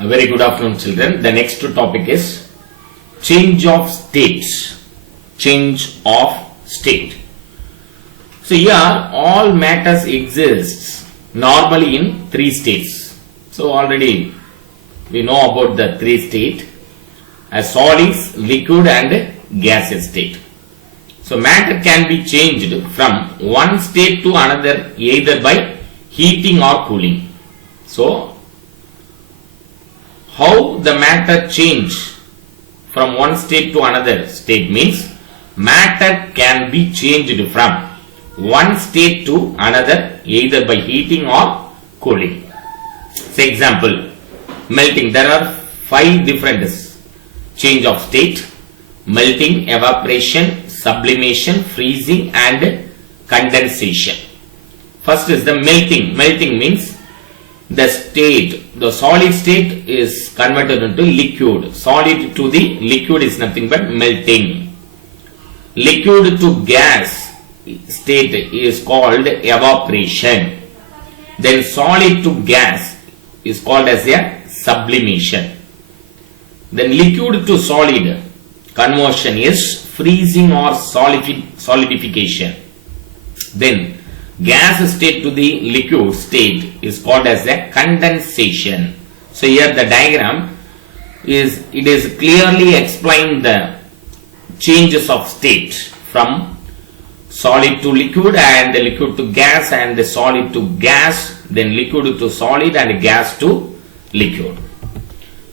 A very good afternoon, children. The next topic is change of state. Change of state. So here all matters exists normally in three states. So already we know about the three states as solids, liquid and gaseous state. So matter can be changed from one state to another either by heating or cooling. So how the matter change from one state to another state means matter can be changed from one state to another either by heating or cooling. For example, melting. There are 5 different change of state: melting, evaporation, sublimation, freezing and condensation. First is the melting. Melting means the solid state is converted into liquid. Solid to the liquid is nothing but melting. Liquid to gas state is called evaporation. Then solid to gas is called as a sublimation. Then liquid to solid conversion is freezing or solidification. Then gas state to the liquid state is called as a condensation. So here the diagram is clearly explained the changes of state from solid to liquid and the liquid to gas and the solid to gas, then liquid to solid and gas to liquid.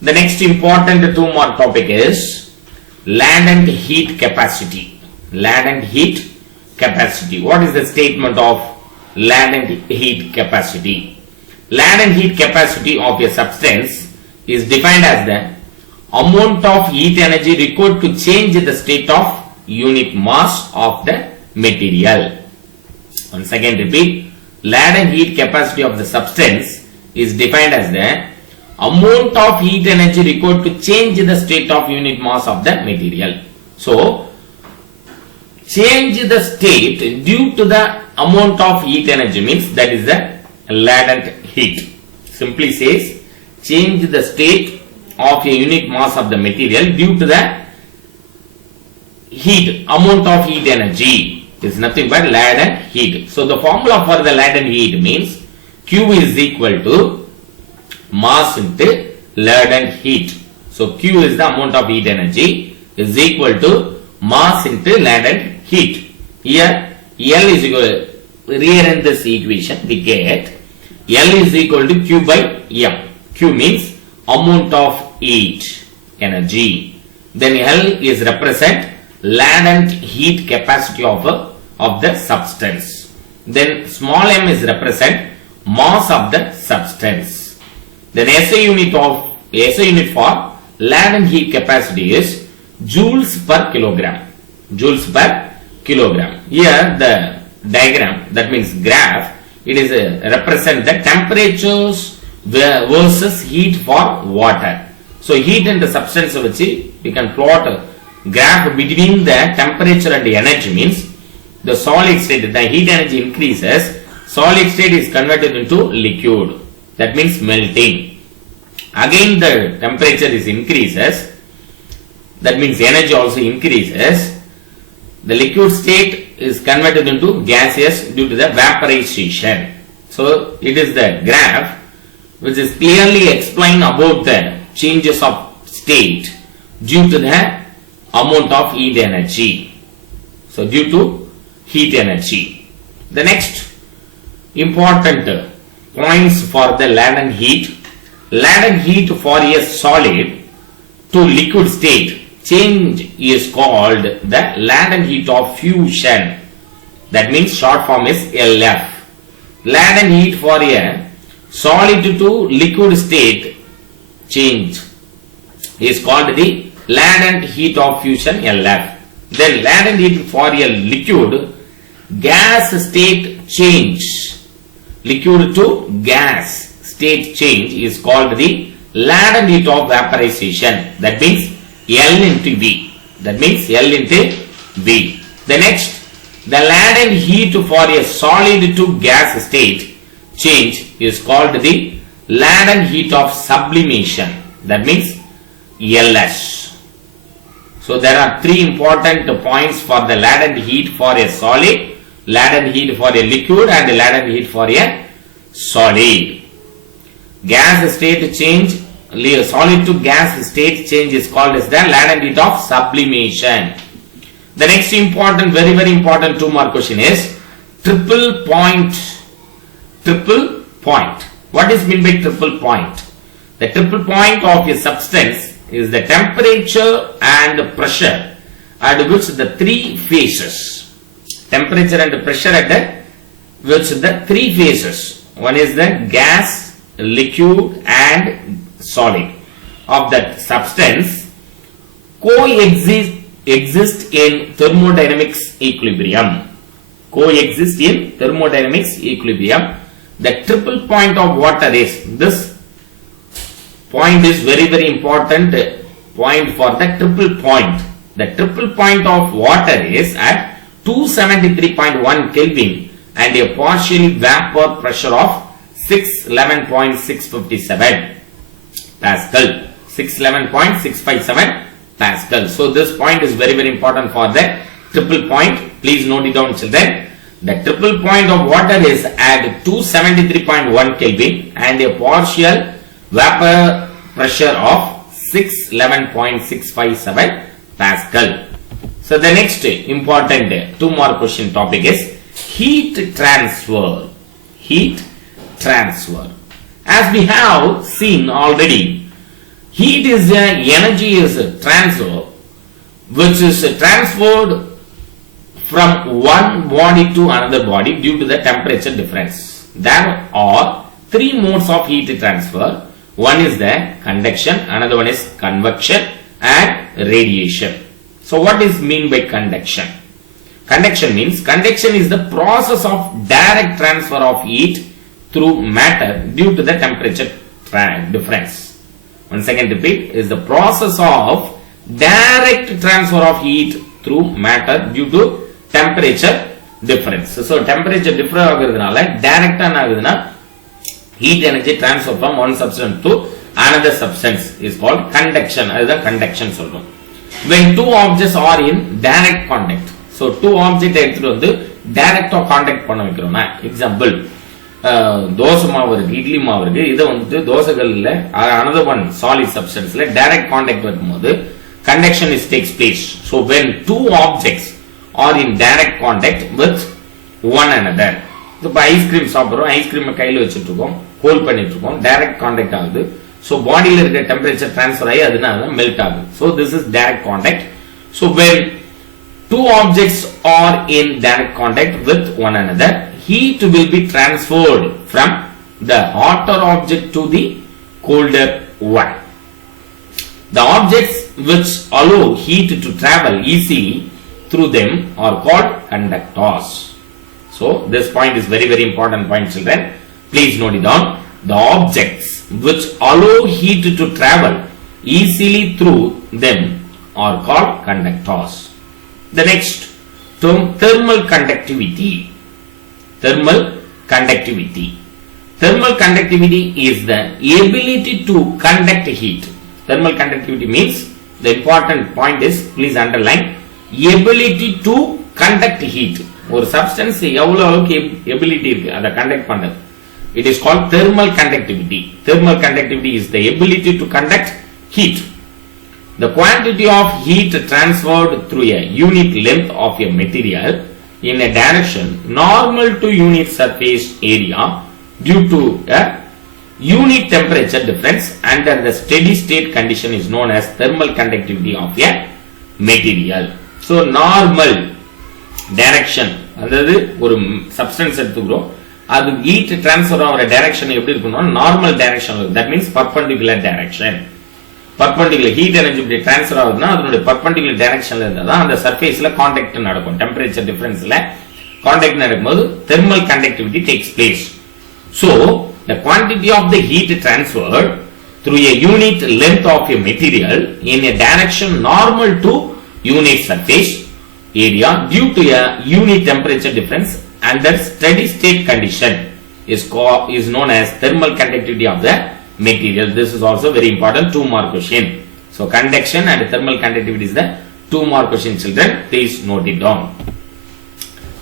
The next important 2 more topic is latent heat capacity. Latent heat capacity. What is the statement of latent heat capacity? Latent heat capacity of a substance is defined as the amount of heat energy required to change the state of unit mass of the material. Once again repeat, latent heat capacity of the substance is defined as the amount of heat energy required to change the state of unit mass of the material. So change the state due to the amount of heat energy means that is the latent heat. Simply says change the state of a unit mass of the material due to the heat, amount of heat energy is nothing but latent heat. So the formula for the latent heat means Q is equal to mass into latent heat. So Q is the amount of heat energy is equal to mass into latent heat. Here L is equal, rearrange this equation, we get L is equal to Q by M. Q means amount of heat energy. Then L is represent latent heat capacity of the substance. Then small m is represent mass of the substance. Then SI unit for latent heat capacity is joules per kilogram. Joules per kilogram. Here the diagram, that means graph, it is represent the temperatures versus heat for water. So heat and the substance which we can plot a graph between the temperature and the energy means the solid state, the heat energy increases, solid state is converted into liquid. That means melting. Again the temperature is increases, that means energy also increases. The liquid state is converted into gaseous due to the vaporization. So it is the graph which is clearly explained about the changes of state due to the amount of heat energy. So due to heat energy. The next important points for the latent heat. Latent heat for a solid to liquid state change is called the latent heat of fusion. That means short form is LF. Latent heat for a solid to liquid state change is called the latent heat of fusion LF. Then latent heat for a liquid gas state change, liquid to gas state change is called the latent heat of vaporization. That means L into V. That means L into V. The next, the latent heat for a solid to gas state change is called the latent heat of sublimation. That means LS. So there are three important points for the latent heat for a solid, latent heat for a liquid, and latent heat for a solid. Gas state change, solid to gas state change is called as the latent heat of sublimation. The next important, very important 2 mark question is triple point. Triple point. What is meant by triple point? The triple point of a substance is the temperature and pressure at which the 3 phases. Temperature and pressure at which the 3 phases. One is the gas, liquid and solid of that substance coexist in thermodynamics equilibrium. Coexist in thermodynamics equilibrium. The triple point of water is, this point is very important point for the triple point. The triple point of water is at 273.1 Kelvin and a partial vapor pressure of 611.657 Pascal. 611.657 Pascal. So this point is very important for the triple point. Please note it down, children. The triple point of water is at 273.1 Kelvin and a partial vapor pressure of 611.657 Pascal. So the next important 2 more question topic is heat transfer. Heat transfer. As we have seen already, heat is the energy is transfer which is transferred from one body to another body due to the temperature difference. There are 3 modes of heat transfer. One is the conduction, another one is convection and radiation. So what is mean by conduction? Conduction means conduction is the process of direct transfer of heat through matter due to the temperature difference. Once again repeat, is the process of direct transfer of heat through matter due to temperature difference. So temperature difference ஆகுறதுனால direct ஆகுதுன்னா heat energy transfer from one substance to another substance is called conduction. அதுதான் conduction சொல்றோம். When 2 objects are in direct contact. So 2 objects எடுத்துட்டு வந்து direct contact பண்ண வைக்கிறோம்னா, example dosa மாவு இருக்கு, இட்லி மாவு இருக்கு, இதை வந்துட்டு தோசைகள்ல another one solid substanceல direct contact வரும்போது conduction is takes place. So when 2 objects are in direct contact with one another. இப்போ ஐஸ்கிரீம் சாப்பிடுறோம், ஐஸ்கிரீம் கையில வச்சுட்டு இருக்கோம், ஹோல்ட் பண்ணிட்டு இருக்கோம், டைரக்ட் கான்டாக்ட் ஆகுது. சோ பாடியில இருக்க டெம்பரேச்சர் ட்ரான்ஸ்ஃபர் ஆகி அதனால மெல்ட் ஆகுது. So this is direct contact. So when 2 objects are in direct contact with one another, heat will be transferred from the hotter object to the colder one. The objects which allow heat to travel easily through them are called conductors. So this point is very important point, children. Please note it down. The objects which allow heat to travel easily through them are called conductors. The next term, thermal conductivity. Thermal conductivity. Thermal conductivity is the ability to conduct heat. Thermal conductivity means, the important point is, please underline, ability to conduct heat. ஒரு substance எவ்வளவு அளவுக்கு ability இருக்கு அதை conduct பண்றது. It is called thermal conductivity. Thermal conductivity is the ability to conduct heat. The quantity of heat transferred through a unit length of a material in a direction normal to unit surface area due to a unit temperature difference under the steady state condition is known as thermal conductivity of a material. So normal direction, அதாவது ஒரு substance எடுத்துக்கிறோம், அது heat transfer ஆகிற direction எப்படி இருக்கணும், normal direction. That means perpendicular direction. Perpendicular heat energy இப்படி transfer ஆகுதுன்னா அதனுடைய பர்பெண்டிகுலர் டைரக்ஷன்ல இருந்தா தான் அந்த சர்ஃபேஸ்ல கான்டாக்ட் நடக்கும். டெம்பரேச்சர் டிஃபரன்ஸ்ல கான்டாக்ட் நடக்கும்போது thermal conductivity takes place. So the quantity of the heat transferred through a unit length of a material in a direction normal to unit surface area due to a unit temperature difference under steady state condition is known as thermal conductivity of the material. This is also very important 2 mark question. So conduction and thermal conductivity is the 2 mark question, children. Please note it down.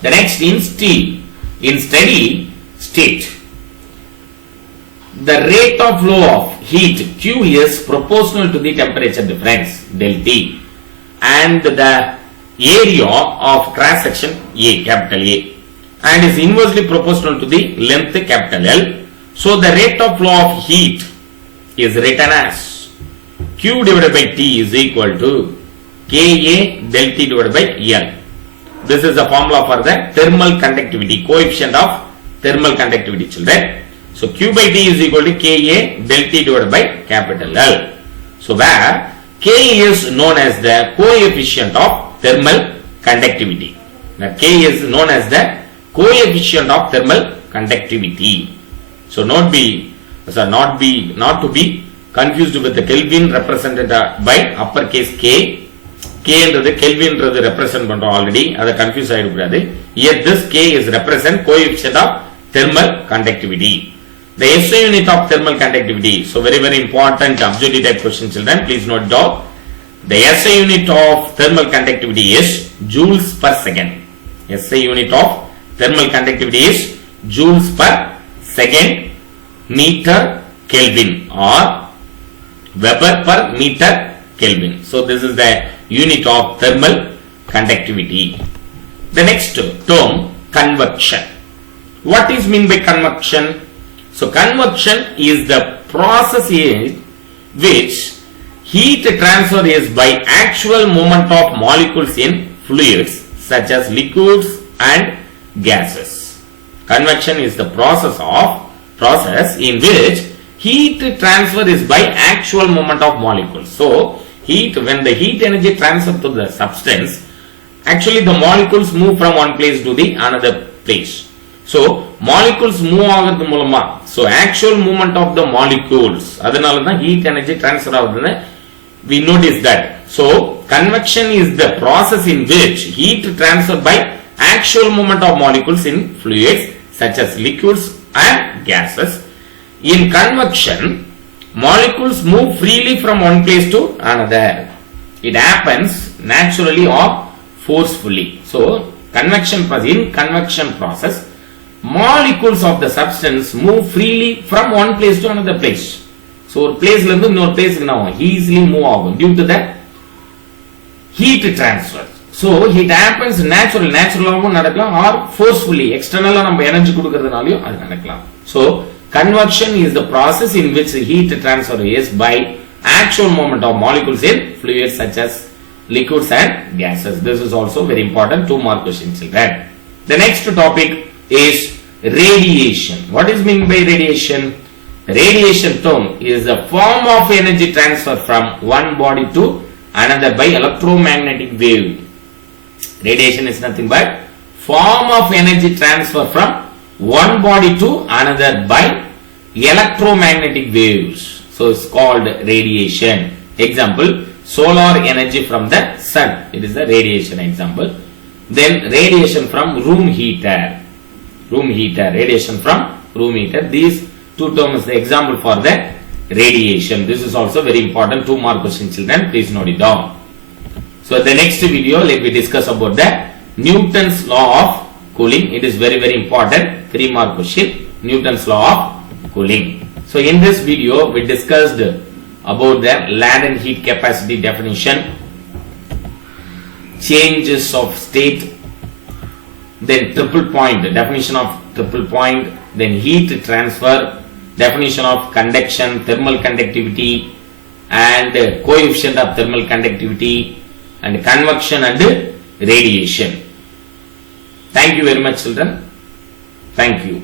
The next in steel, in steady state, the rate of flow of heat Q is proportional to the temperature difference del T and the area of cross section A, capital A, and is inversely proportional to the length capital L. So the rate of flow of heat is written as Q divided by T is equal to Ka del T divided by L. This is the formula for the thermal conductivity, coefficient of thermal conductivity, children. So Q by T is equal to Ka del T divided by capital L. So where K is known as the coefficient of thermal conductivity. Now K is known as the coefficient of thermal conductivity. So not to be confused with the Kelvin represented by uppercase K. K என்றது Kelvin என்றது represent பண்றோம் already, அதை confuse ஆயிடக்கூடாது. Here this K is represent coefficient of thermal conductivity. The SI unit of thermal conductivity. So very important objective type question, children. Please note down. The SI unit of thermal conductivity is joules per second. SI unit of thermal conductivity is joules per second meter Kelvin or Weber per meter Kelvin. So this is the unit of thermal conductivity. The next term, convection. What is mean by convection? So convection is the process in which heat transfer is by actual movement of molecules in fluids such as liquids and gases. Convection is the process in which heat transfer is by actual movement of molecules. So when the heat energy transfer to the substance, actually the molecules move from one place to the another place. So molecules move ஆகிறது மூலமா, so actual movement of the molecules, அதனால தான் heat energy transfer ஆகுதுன்னு we notice that. So convection is the process in which heat transfer by actual movement of molecules in fluids such as liquids and gases. In convection, molecules move freely from one place to another. It happens naturally or forcefully. So in convection process, molecules of the substance move freely from one place to another place. So ஒரு பிளேஸ்ல இருந்து இன்னொரு பிளேஸ்க்கு நாம easily move ஆகும் due to the heat transfer. So it happens naturally நடக்கலாம் or forcefully, externally நம்ம energy கொடுக்கிறதுனாலயும் அது நடக்கலாம். So convection is the process in which heat transfer is by actual movement of molecules in fluids such as liquids and gases. This is also very important 2 mark question, children. The next topic is radiation. What is meant by radiation? Radiation term is a form of energy transfer from one body to another by electromagnetic wave. Radiation is nothing but form of energy transfer from one body to another by electromagnetic waves. So it's called radiation. Example, solar energy from the sun. It is the radiation example. Then radiation from room heater. Radiation from room heater. These 2 terms is the example for the radiation. This is also very important 2 mark question, children. Please note it down. So the next video, let me discuss about the Newton's law of cooling. It is very important 3 mark question, Newton's law of cooling. So in this video we discussed about the latent heat capacity definition, changes of state, then triple point, definition of triple point, then heat transfer, definition of conduction, thermal conductivity and coefficient of thermal conductivity, and convection and radiation. Thank you very much, children. Thank you.